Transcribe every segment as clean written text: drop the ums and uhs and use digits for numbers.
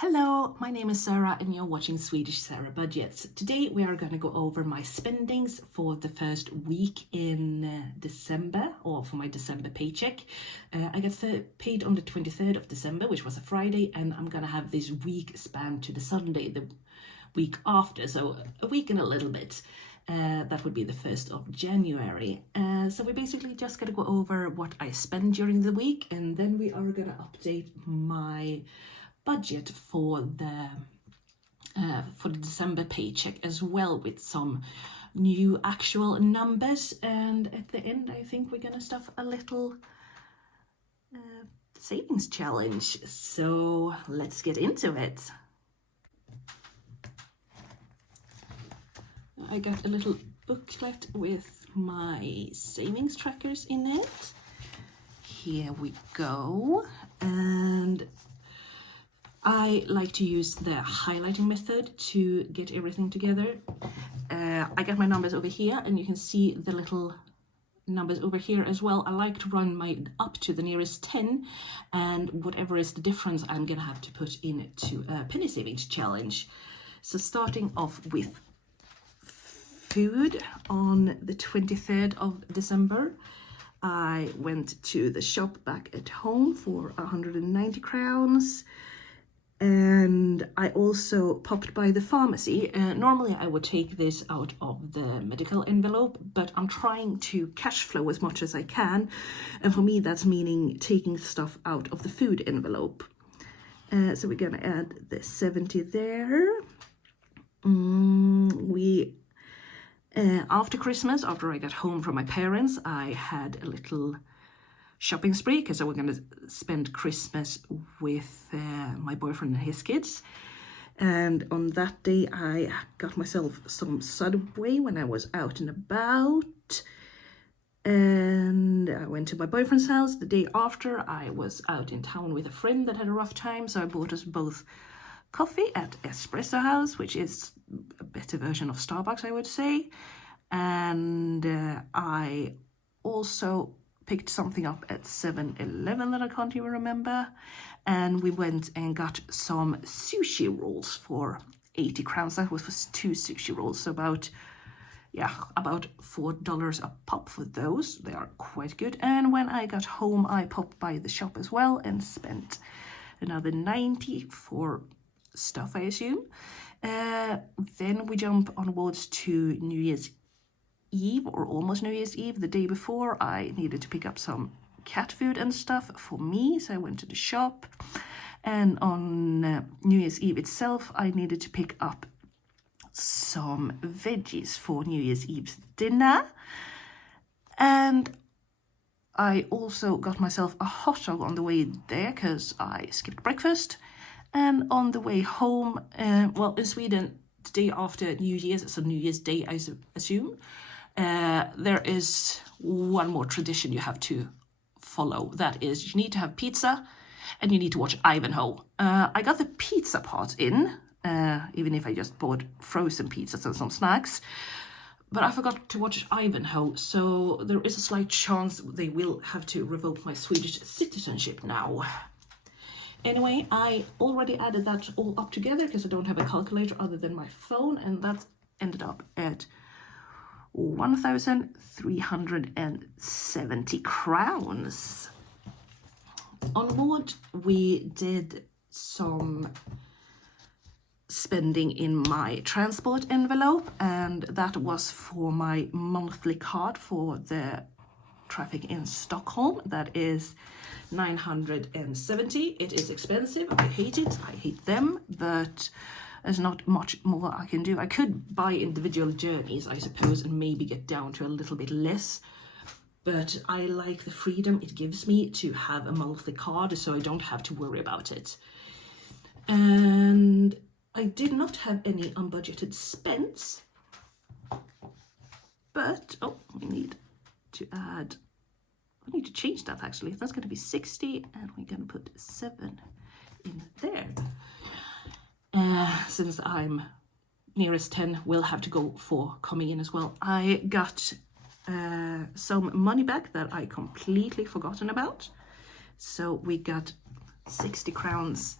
Hello, my name is Sarah and you're watching Swedish Sarah Budgets. Today we are going to go over my spendings for the first week in December, or for my December paycheck. I got paid on the 23rd of December, which was a Friday, and I'm going to have this week spanned to the Sunday, the week after, so a week and a little bit. That would be the 1st of January. So we basically just going to go over what I spend during the week, and then we are going to update my budget for the December paycheck as well, with some new actual numbers. And at the end, I think we're gonna stuff a little savings challenge. So let's get into it. I got a little booklet with my savings trackers in it. Here we go. And I like to use the highlighting method to get everything together. I got my numbers over here, and you can see the little numbers over here as well. I like to run mine up to the nearest 10, and whatever is the difference, I'm gonna have to put into a penny savings challenge. So starting off with food, on the 23rd of December, I went to the shop back at home for 190 crowns. And I also popped by the pharmacy. Normally I would take this out of the medical envelope, but I'm trying to cash flow as much as I can. And for me, that's meaning taking stuff out of the food envelope. So we're gonna add the 70 there. After Christmas, after I got home from my parents, I had a little shopping spree because I was going to spend Christmas with my boyfriend and his kids. And on that day, I got myself some Subway when I was out and about. And I went to my boyfriend's house. The day after, I was out in town with a friend that had a rough time. So I bought us both coffee at Espresso House, which is a better version of Starbucks, I would say. And I also picked something up at 7-Eleven that I can't even remember, and we went and got some sushi rolls for 80 crowns. That was for 2 sushi rolls, so about $4 a pop for those. They are quite good. And when I got home, I popped by the shop as well and spent another 90 for stuff, I assume. Then we jump onwards to New Year's Eve, or almost New Year's Eve. The day before, I needed to pick up some cat food and stuff for me, so I went to the shop. And on New Year's Eve itself, I needed to pick up some veggies for New Year's Eve's dinner. And I also got myself a hot dog on the way there because I skipped breakfast. And on the way home, well, in Sweden, the day after New Year's, so New Year's Day, I assume, there is one more tradition you have to follow. That is, you need to have pizza and you need to watch Ivanhoe. I got the pizza part in, even if I just bought frozen pizzas and some snacks. But I forgot to watch Ivanhoe, so there is a slight chance they will have to revoke my Swedish citizenship now. Anyway, I already added that all up together because I don't have a calculator other than my phone, and that ended up at 1,370 crowns. Onward, we did some spending in my transport envelope, and that was for my monthly card for the traffic in Stockholm. That is 970. It is expensive. I hate it. I hate them, but there's not much more I can do. I could buy individual journeys, I suppose, and maybe get down to a little bit less. But I like the freedom it gives me to have a monthly card, so I don't have to worry about it. And I did not have any unbudgeted spends. But, we need to add, I need to change that actually. That's going to be 60, and we're going to put 7 in there. Since I'm nearest 10, will have to go for coming in as well. I got some money back that I completely forgotten about. So we got 60 crowns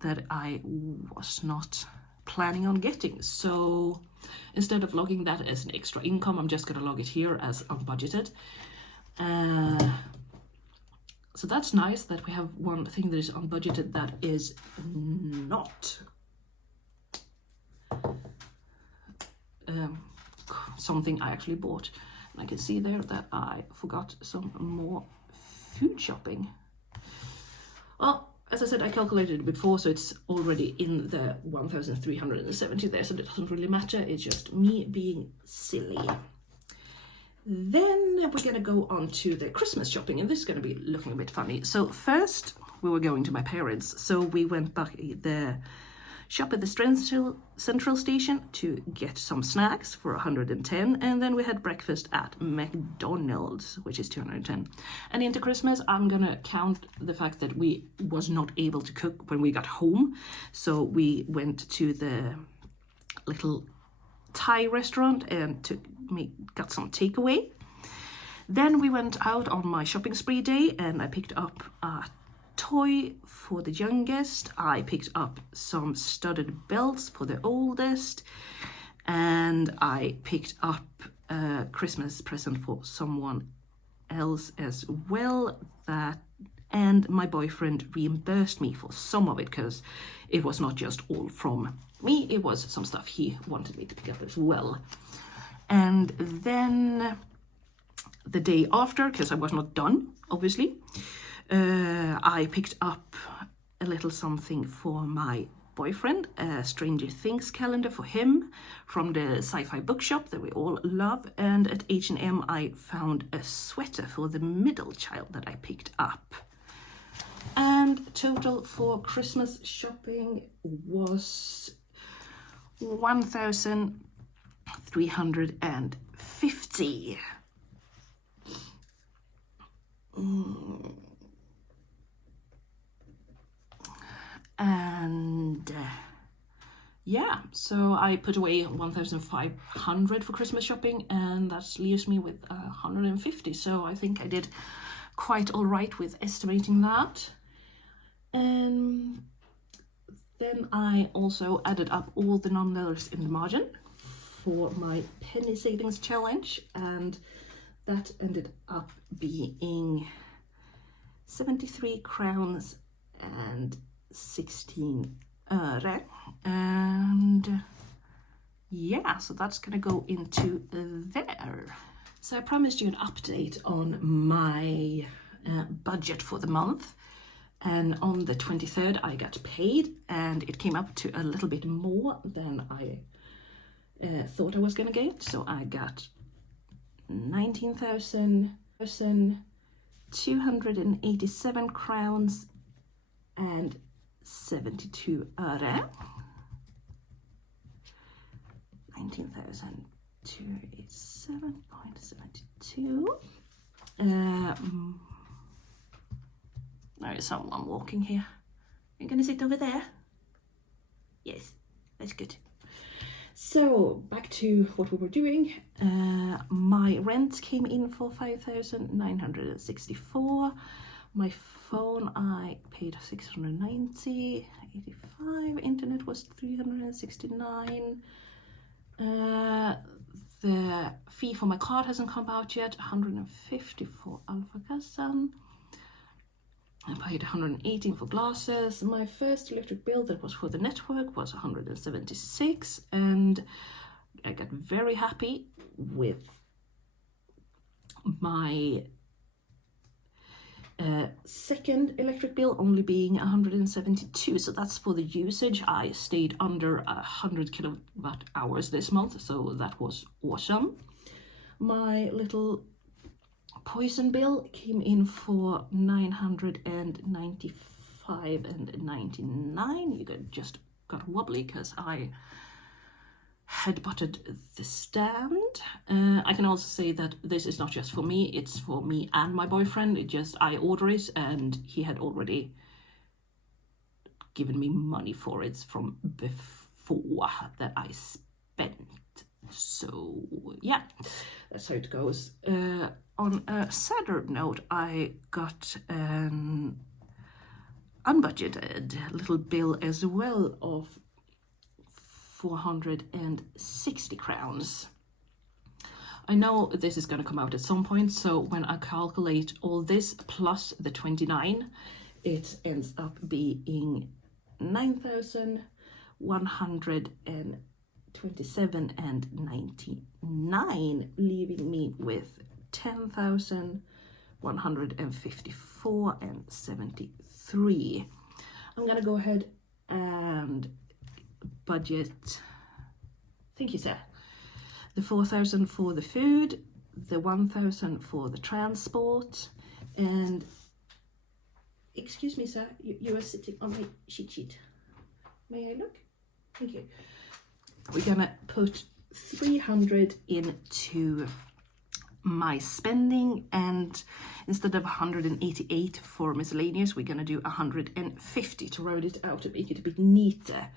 that I was not planning on getting. So instead of logging that as an extra income, I'm just going to log it here as unbudgeted. So that's nice that we have one thing that is unbudgeted that is not something I actually bought. And I can see there that I forgot some more food shopping. Well, as I said, I calculated it before, so it's already in the 1,370 there, so it doesn't really matter. It's just me being silly. Then we're going to go on to the Christmas shopping, and this is going to be looking a bit funny. So first, we were going to my parents, so we went back the shop at the central station to get some snacks for 110, and then we had breakfast at McDonald's, which is 210. And into Christmas, I'm gonna count the fact that we was not able to cook when we got home, so we went to the little Thai restaurant and got some takeaway. Then we went out on my shopping spree day, and I picked up a toy for the youngest. I picked up some studded belts for the oldest, and I picked up a Christmas present for someone else as well. And my boyfriend reimbursed me for some of it, because it was not just all from me, it was some stuff he wanted me to pick up as well. And then the day after, because I was not done, obviously, I picked up a little something for my boyfriend, a Stranger Things calendar for him from the sci-fi bookshop that we all love. And at H&M I found a sweater for the middle child that I picked up. And total for Christmas shopping was 1,350. And yeah, so I put away 1,500 for Christmas shopping, and that leaves me with 150. So I think I did quite all right with estimating that. And then I also added up all the numbers in the margin for my penny savings challenge, and that ended up being 73 crowns and 16 öre. And yeah, so that's gonna go into there. So I promised you an update on my budget for the month, and on the 23rd I got paid, and it came up to a little bit more than I thought I was gonna get. So I got 19,287 crowns and 72 öre. 19,287.72. There is someone walking here. You're gonna sit over there? Yes, that's good. So back to what we were doing. My rent came in for 5,964. My phone I paid 690, 85. Internet was 369. The fee for my card hasn't come out yet. 150 for Alfakassan. I paid 118 for glasses. My first electric bill that was for the network was 176, and I got very happy with my second electric bill only being 172. So that's for the usage. I stayed under 100 kilowatt hours this month, so that was awesome. My little poison bill came in for 995.99. You just got wobbly because I headbutted the stand. I can also say that this is not just for me, it's for me and my boyfriend. I order it, and he had already given me money for it from before that I spent. So yeah, that's how it goes. On a sadder note, I got an unbudgeted little bill as well of 460 crowns. I know this is going to come out at some point, so when I calculate all this plus the 29, it ends up being 9,127.99, leaving me with 10,154.73. I'm going to go ahead and budget, thank you sir, the 4,000 for the food, the 1,000 for the transport, and excuse me sir, you are sitting on my cheat sheet. May I look? Thank you. We're gonna put 300 into my spending, and instead of 188 for miscellaneous, we're gonna do 150 to round it out to make it a bit neater,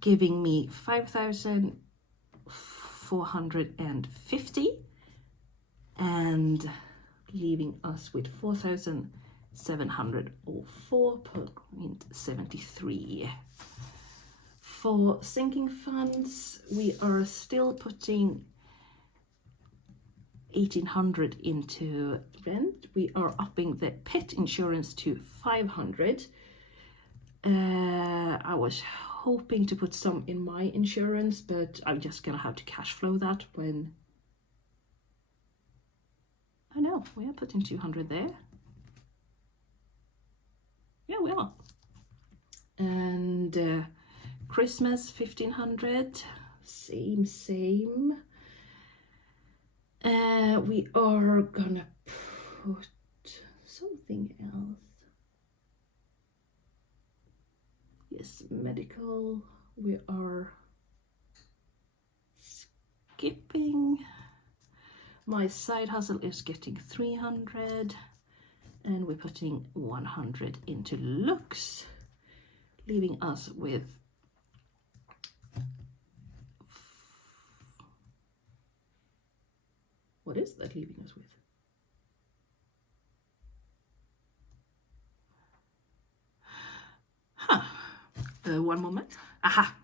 giving me 5,450 and leaving us with 4,704.73. For sinking funds, we are still putting 1,800 into rent. We are upping the pet insurance to 500. I was hoping to put some in my insurance, but I'm just gonna have to cash flow that when... Oh no, we are putting 200 there. Yeah, we are. And Christmas 1,500, same. We are gonna put something else. Yes, medical, we are skipping. My side hustle is getting 300, and we're putting 100 into looks, leaving us with what is that leaving us with? One moment. Aha!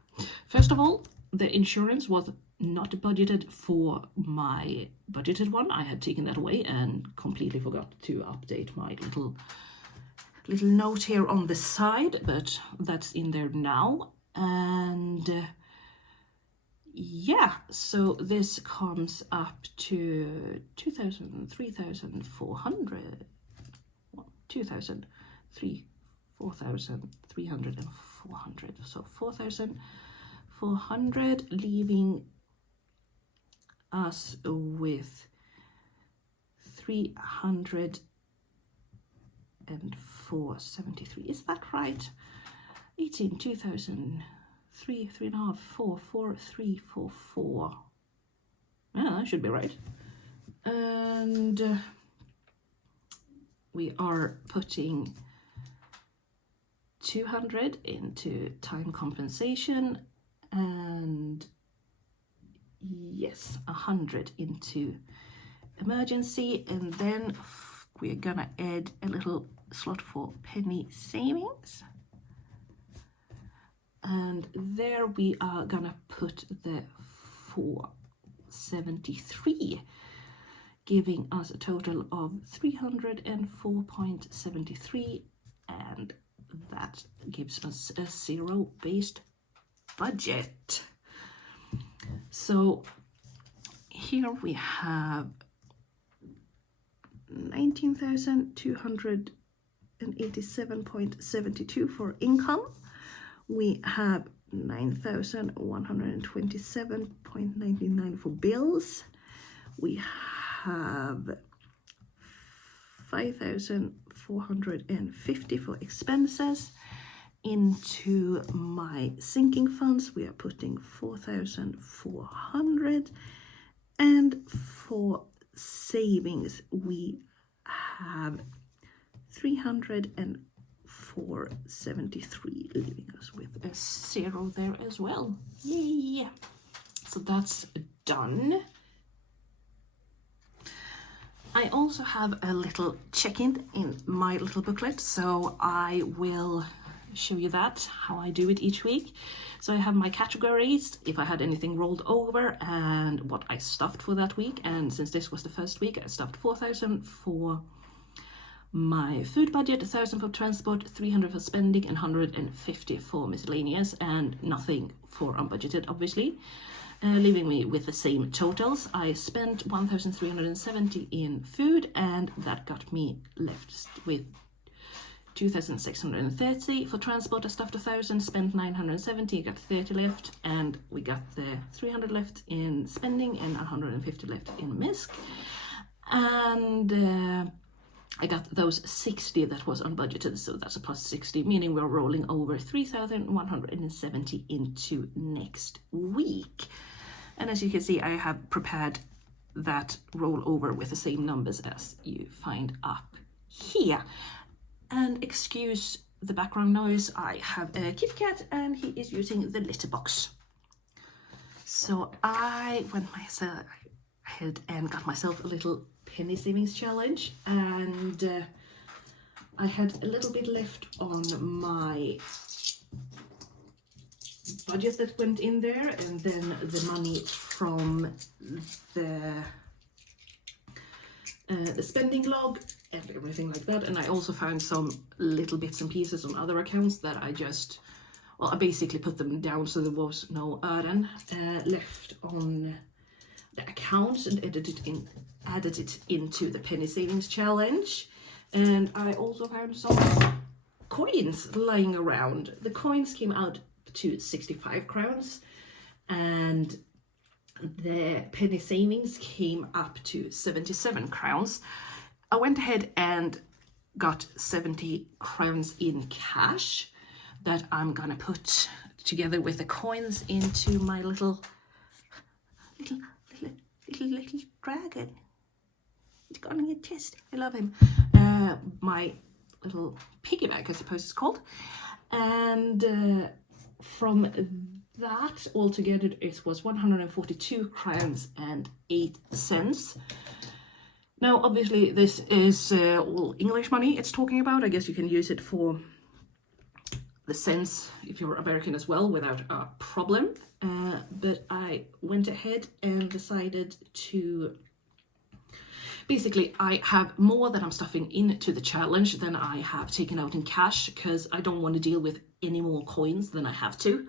First of all, the insurance was not budgeted for my budgeted one. I had taken that away and completely forgot to update my little note here on the side, but that's in there now. And yeah, so this comes up to 2,000, 3,400, 2,000, 4,300 and 400. So 4,400, leaving us with 304.73. Is that right? 18, 2,000, 3.5, 4, 3, 4, 4. Yeah, that should be right. And we are putting 200 into time compensation, and yes, 100 into emergency, and then we're gonna add a little slot for penny savings, and there we are gonna put the 473, giving us a total of 304.73, and that gives us a zero-based budget. So here we have 19,287.72 for income. We have 9,127.99 for bills. We have 5,450 for expenses. Into my sinking funds, we are putting 4,400, and for savings we have 304.73, leaving us with a zero there as well. Yay! So that's done. I also have a little check-in in my little booklet, so I will show you that, how I do it each week. So I have my categories, if I had anything rolled over, and what I stuffed for that week. And since this was the first week, I stuffed 4,000 for my food budget, 1,000 for transport, 300 for spending, and 150 for miscellaneous, and nothing for unbudgeted, obviously. Leaving me with the same totals. I spent 1,370 in food, and that got me left with 2,630. For transport, I stuffed 1,000, spent 970, got 30 left, and we got the 300 left in spending and 150 left in misc. And I got those 60 that was unbudgeted, so that's a plus 60, meaning we're rolling over 3,170 into next week. And as you can see, I have prepared that rollover with the same numbers as you find up here. And excuse the background noise, I have a Kit Kat and he is using the litter box. So I went ahead and got myself a little penny savings challenge, and I had a little bit left on my budget that went in there, and then the money from the spending log and everything like that. And I also found some little bits and pieces on other accounts that I basically put them down so there was no ören left on the account, and added it into the penny savings challenge. And I also found some coins lying around. The coins came out to 65 crowns, and the penny savings came up to 77 crowns. I went ahead and got 70 crowns in cash that I'm gonna put together with the coins into my little dragon. He's got on your chest. I love him. My little piggy bank, I suppose it's called. And from that altogether, it was 142 crowns and 8 cents. Now, obviously, this is all English money it's talking about. I guess you can use it for the cents if you're American as well without a problem. But I went ahead and decided to... Basically, I have more that I'm stuffing into the challenge than I have taken out in cash, because I don't want to deal with any more coins than I have to.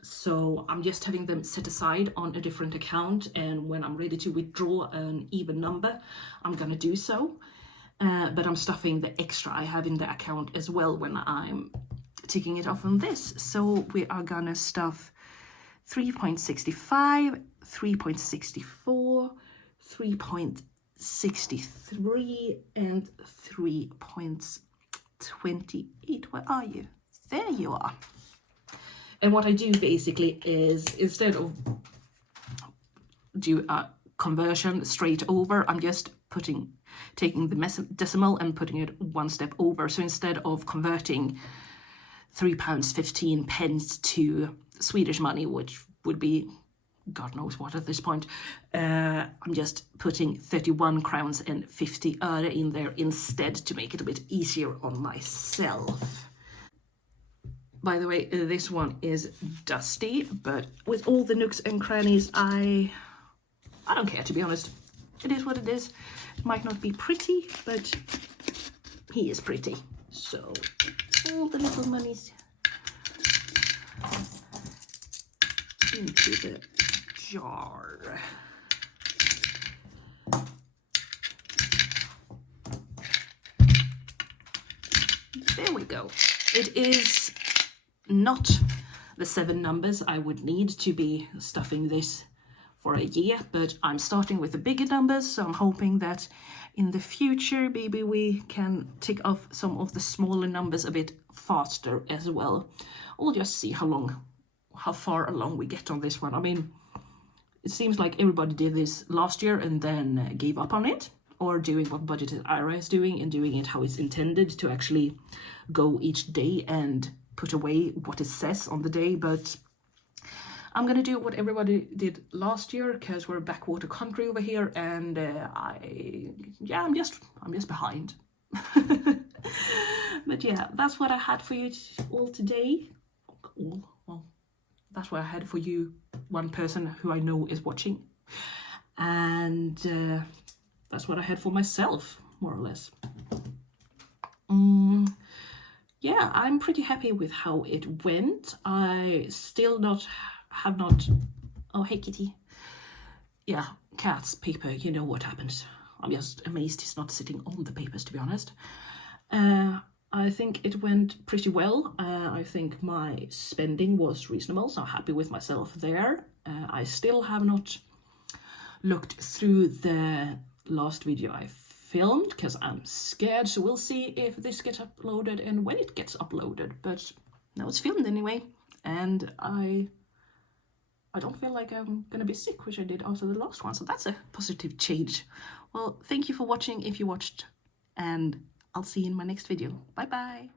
So I'm just having them set aside on a different account, and when I'm ready to withdraw an even number, I'm gonna do so. But I'm stuffing the extra I have in the account as well when I'm taking it off on this. So we are gonna stuff 3.65, 3.64, 3.63 and 3.28. Where are you? There you are. And what I do basically is, instead of do a conversion straight over, I'm just taking the decimal and putting it one step over. So instead of converting £3.15 to Swedish money, which would be God knows what at this point, I'm just putting 31 crowns and 50 öre in there instead to make it a bit easier on myself. By the way, this one is dusty, but with all the nooks and crannies, I don't care, to be honest. It is what it is. It might not be pretty, but he is pretty. So all the little monies into the jar. There we go. It is not the 7 numbers I would need to be stuffing this for a year, but I'm starting with the bigger numbers, so I'm hoping that in the future maybe we can tick off some of the smaller numbers a bit faster as well. We'll just see how far along we get on this one. I mean, it seems like everybody did this last year and then gave up on it, or doing what Budgeted IRA is doing and doing it how it's intended, to actually go each day and put away what it says on the day. But I'm gonna do what everybody did last year, because we're a backwater country over here, and I'm just behind. But yeah, that's what I had for you all today. Well, that's what I had for you, one person who I know is watching, and that's what I had for myself, more or less. Yeah, I'm pretty happy with how it went. I still have not. Oh, hey kitty. Yeah, cats, paper, you know what happens. I'm just amazed he's not sitting on the papers, to be honest. I think it went pretty well. I think my spending was reasonable, so I'm happy with myself there. I still have not looked through the last video I filmed, because I'm scared, so we'll see if this gets uploaded and when it gets uploaded. But now it's filmed anyway, and I don't feel like I'm gonna be sick, which I did after the last one, so that's a positive change. Well, thank you for watching if you watched, and I'll see you in my next video. Bye bye.